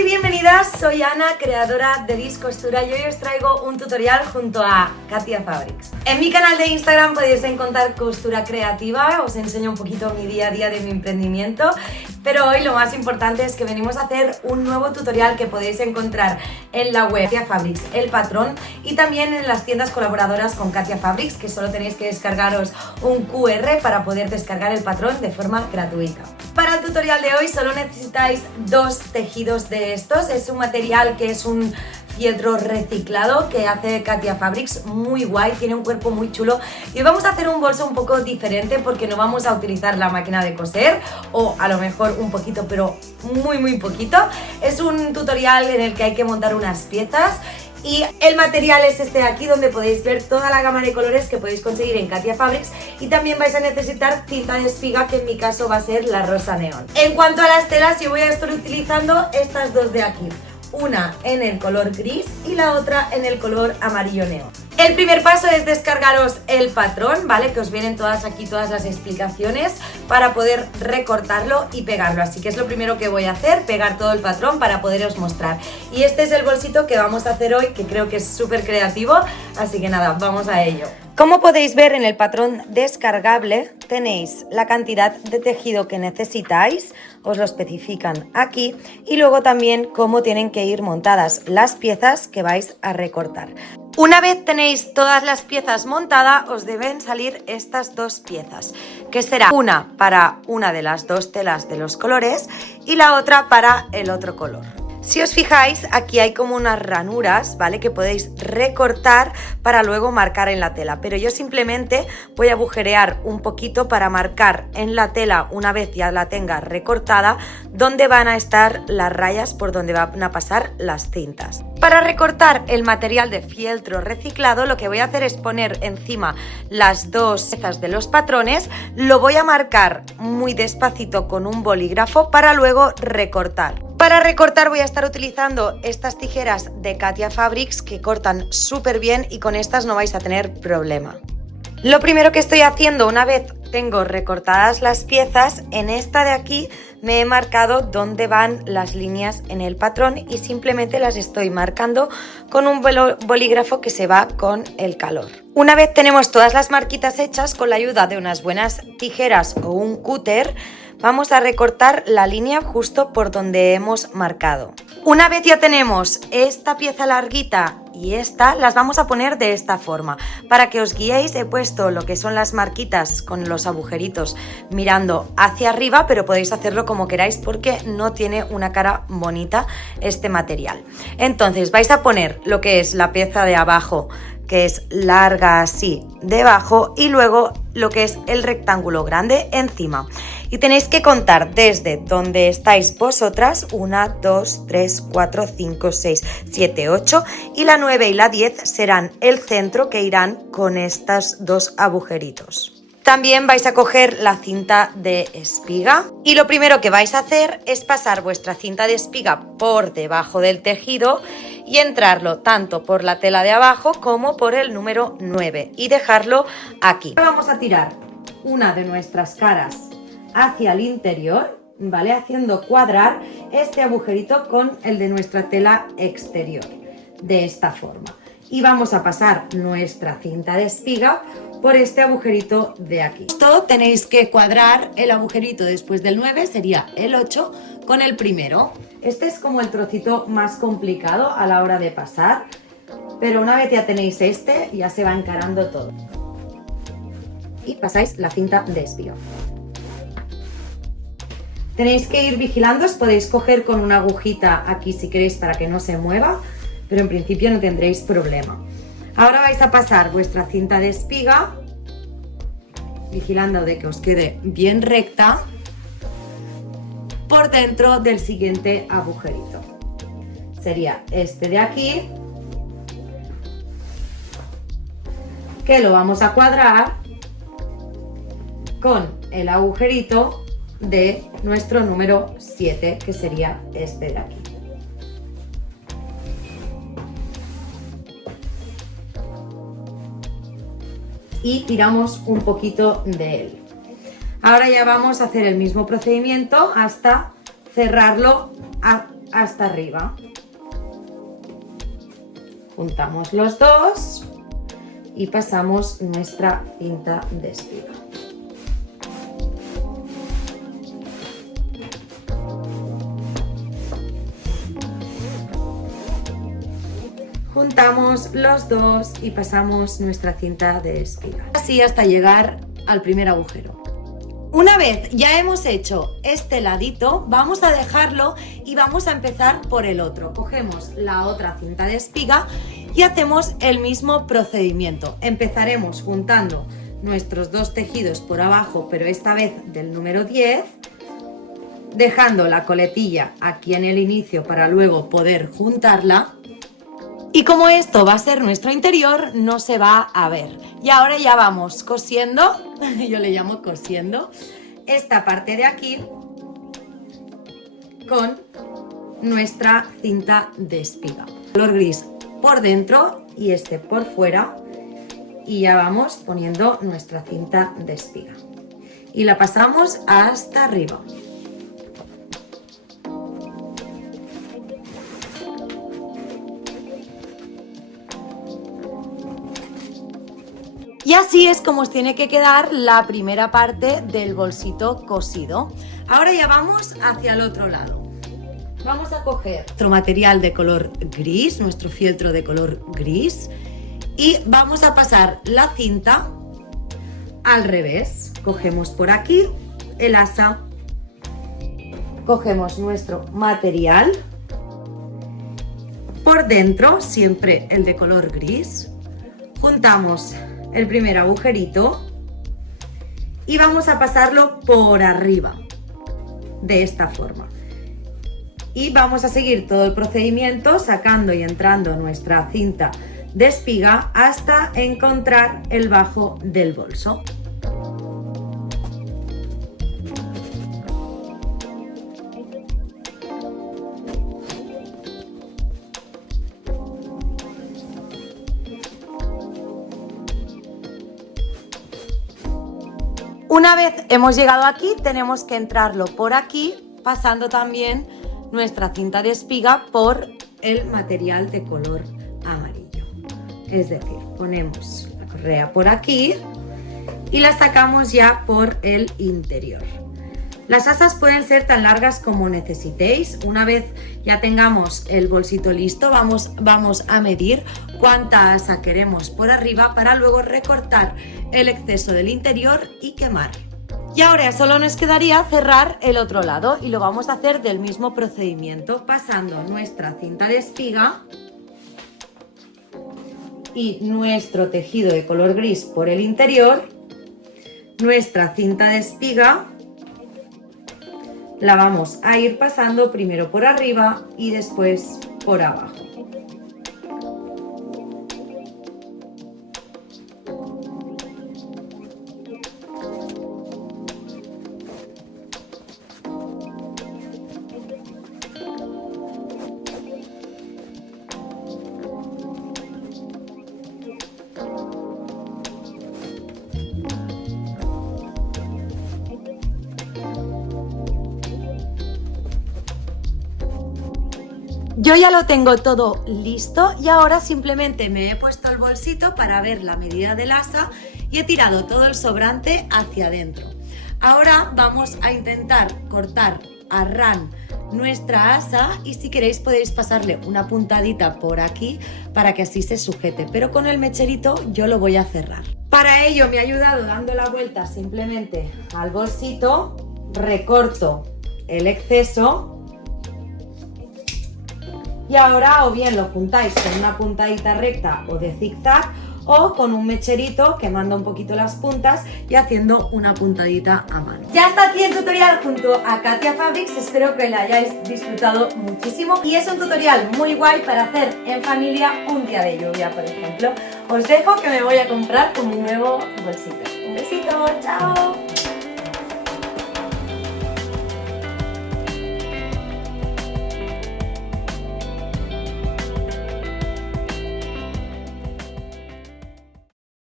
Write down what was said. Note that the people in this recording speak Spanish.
y bienvenidas, soy Ana, creadora de Discostura, y hoy os traigo un tutorial junto a Katia Fabrics. En mi canal de Instagram podéis encontrar costura creativa, os enseño un poquito mi día a día de mi emprendimiento, pero hoy lo más importante es que venimos a hacer un nuevo tutorial que podéis encontrar en la web Katia Fabrics, el patrón, y también en las tiendas colaboradoras con Katia Fabrics, que solo tenéis que descargaros un QR para poder descargar el patrón de forma gratuita. Para el tutorial de hoy solo necesitáis dos tejidos de estos. Es un material que es un fieltro reciclado que hace Katia Fabrics, muy guay, tiene un cuerpo muy chulo, y hoy vamos a hacer un bolso un poco diferente porque no vamos a utilizar la máquina de coser, o a lo mejor un poquito, pero muy poquito. Es un tutorial en el que hay que montar unas piezas. Y el material es este de aquí, donde podéis ver toda la gama de colores que podéis conseguir en Katia Fabrics, y también vais a necesitar cinta de espiga, que en mi caso va a ser la rosa neón. En cuanto a las telas, yo voy a estar utilizando estas dos de aquí, una en el color gris y la otra en el color amarillo neón. El primer paso es descargaros el patrón, ¿vale? Que os vienen todas aquí, todas las explicaciones para poder recortarlo y pegarlo. Así que es lo primero que voy a hacer, pegar todo el patrón para poderos mostrar. Y este es el bolsito que vamos a hacer hoy, que creo que es súper creativo, así que nada, vamos a ello. Como podéis ver en el patrón descargable, tenéis la cantidad de tejido que necesitáis, os lo especifican aquí, y luego también cómo tienen que ir montadas las piezas que vais a recortar. Una vez tenéis todas las piezas montadas, os deben salir estas dos piezas, que será una para una de las dos telas de los colores y la otra para el otro color. Si os fijáis, aquí hay como unas ranuras, ¿vale? Que podéis recortar para luego marcar en la tela, pero yo simplemente voy a agujerear un poquito para marcar en la tela, una vez ya la tenga recortada, dónde van a estar las rayas por donde van a pasar las cintas. Para recortar el material de fieltro reciclado, lo que voy a hacer es poner encima las dos piezas de los patrones, lo voy a marcar muy despacito con un bolígrafo para luego recortar. Para recortar voy a estar utilizando estas tijeras de Katia Fabrics que cortan súper bien, y con estas no vais a tener problema. Lo primero que estoy haciendo, una vez tengo recortadas las piezas, en esta de aquí me he marcado dónde van las líneas en el patrón y simplemente las estoy marcando con un bolígrafo que se va con el calor. Una vez tenemos todas las marquitas hechas, con la ayuda de unas buenas tijeras o un cúter, vamos a recortar la línea justo por donde hemos marcado. Una vez ya tenemos esta pieza larguita y esta, las vamos a poner de esta forma. Para que os guiéis, he puesto lo que son las marquitas con los agujeritos mirando hacia arriba, pero podéis hacerlo como queráis porque no tiene una cara bonita este material. Entonces vais a poner lo que es la pieza de abajo, que es larga así debajo, y luego lo que es el rectángulo grande encima, y tenéis que contar desde donde estáis vosotras: 1, 2, 3, 4, 5, 6, 7, 8, y la 9 y la 10 serán el centro que irán con estos dos agujeritos. También vais a coger la cinta de espiga, y lo primero que vais a hacer es pasar vuestra cinta de espiga por debajo del tejido y entrarlo tanto por la tela de abajo como por el número 9 y dejarlo aquí. Ahora vamos a tirar una de nuestras caras hacia el interior, ¿vale? Haciendo cuadrar este agujerito con el de nuestra tela exterior, de esta forma. Y vamos a pasar nuestra cinta de espiga por este agujerito de aquí. Esto tenéis que cuadrar el agujerito después del 9, sería el 8, con el primero. Este es como el trocito más complicado a la hora de pasar, pero una vez ya tenéis este, ya se va encarando todo. Y pasáis la cinta de espiga. Tenéis que ir vigilando, os podéis coger con una agujita aquí si queréis para que no se mueva, pero en principio no tendréis problema. Ahora vais a pasar vuestra cinta de espiga, vigilando de que os quede bien recta, por dentro del siguiente agujerito. Sería este de aquí, que lo vamos a cuadrar con el agujerito de nuestro número 7, que sería este de aquí. Y tiramos un poquito de él. Ahora ya vamos a hacer el mismo procedimiento hasta cerrarlo hasta arriba. Juntamos los dos y pasamos nuestra cinta de espiga. Juntamos los dos y pasamos nuestra cinta de espiga. Así hasta llegar al primer agujero. Una vez ya hemos hecho este ladito, vamos a dejarlo y vamos a empezar por el otro. Cogemos la otra cinta de espiga y hacemos el mismo procedimiento. Empezaremos juntando nuestros dos tejidos por abajo, pero esta vez del número 10, dejando la coletilla aquí en el inicio para luego poder juntarla. Y como esto va a ser nuestro interior, no se va a ver. Y ahora ya vamos cosiendo, yo le llamo cosiendo, esta parte de aquí con nuestra cinta de espiga. Color gris por dentro y este por fuera. Y ya vamos poniendo nuestra cinta de espiga. Y la pasamos hasta arriba. Y así es como os tiene que quedar la primera parte del bolsito cosido. Ahora ya vamos hacia el otro lado. Vamos a coger nuestro material de color gris, nuestro fieltro de color gris, y vamos a pasar la cinta al revés. Cogemos por aquí el asa, cogemos nuestro material, por dentro siempre el de color gris, juntamos el primer agujerito y vamos a pasarlo por arriba de esta forma y vamos a seguir todo el procedimiento sacando y entrando nuestra cinta de espiga hasta encontrar el bajo del bolso. Una vez hemos llegado aquí, tenemos que entrarlo por aquí, pasando también nuestra cinta de espiga por el material de color amarillo. Es decir, ponemos la correa por aquí y la sacamos ya por el interior. Las asas pueden ser tan largas como necesitéis. Una vez ya tengamos el bolsito listo, vamos a medir cuánta asa queremos por arriba para luego recortar el exceso del interior y quemar. Y ahora solo nos quedaría cerrar el otro lado y lo vamos a hacer del mismo procedimiento, pasando nuestra cinta de espiga y nuestro tejido de color gris por el interior, nuestra cinta de espiga la vamos a ir pasando primero por arriba y después por abajo. Yo ya lo tengo todo listo y ahora simplemente me he puesto el bolsito para ver la medida del asa y he tirado todo el sobrante hacia adentro. Ahora vamos a intentar cortar a ran nuestra asa y si queréis podéis pasarle una puntadita por aquí para que así se sujete, pero con el mecherito yo lo voy a cerrar. Para ello me ha ayudado dando la vuelta simplemente al bolsito, recorto el exceso. Y ahora o bien lo juntáis con una puntadita recta o de zigzag o con un mecherito quemando un poquito las puntas y haciendo una puntadita a mano. Ya está aquí el tutorial junto a Katia Fabrics, espero que lo hayáis disfrutado muchísimo y es un tutorial muy guay para hacer en familia un día de lluvia, por ejemplo. Os dejo que me voy a comprar con mi nuevo bolsito. Un besito, chao.